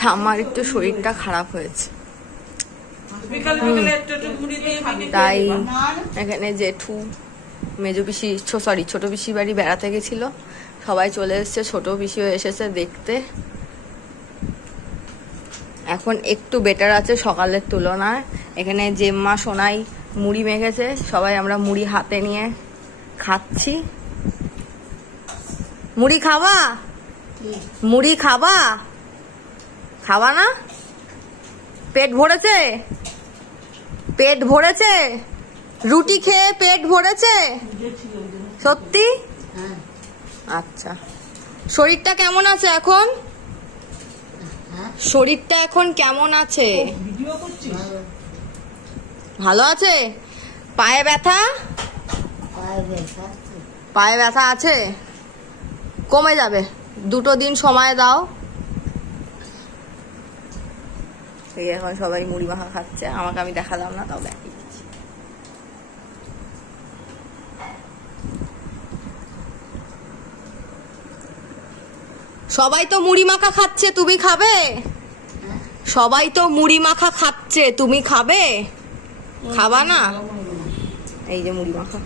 ঠাম্মার একটু শরীরটা খারাপ হয়েছে, তাই এখানে জেঠু মেজো পিসি ছোট পিসি বাড়ি বেড়াতে গেছিল, সবাই চলে এসছে, ছোট পিসিও এসেছে দেখতে। এখন একটু বেটার আছে সকালের তুলনায়। এখানে জেম্মা সোনাই মুড়ি মেখেছে, সবাই আমরা মুড়ি হাতে নিয়ে খাচ্ছি। মুড়ি খাবা? মুড়ি খাবা? খাবা না? পেট ভরেছে? পেট ভরেছে? রুটি খেয়ে পেট ভরেছে সত্যি? আচ্ছা, শরীরটা কেমন আছে এখন? শরীরটা এখন কেমন আছে? ভালো আছে? পায়ে ব্যথা? পায়ে ব্যথা আছে? কমে যাবে, 2 দিন সময় দাও। এখন সবাই মুড়ি মাখা খাচ্ছে, আমাকে আমি দেখালাম না, তাও দেখিয়ে দিচ্ছি। সবাই তো মুড়ি মাখা খাচ্ছে, তুমি খাবে? সবাই তো মুড়ি মাখা খাচ্ছে, তুমি খাবে? খাবা না? এই যে মুড়ি মাখা।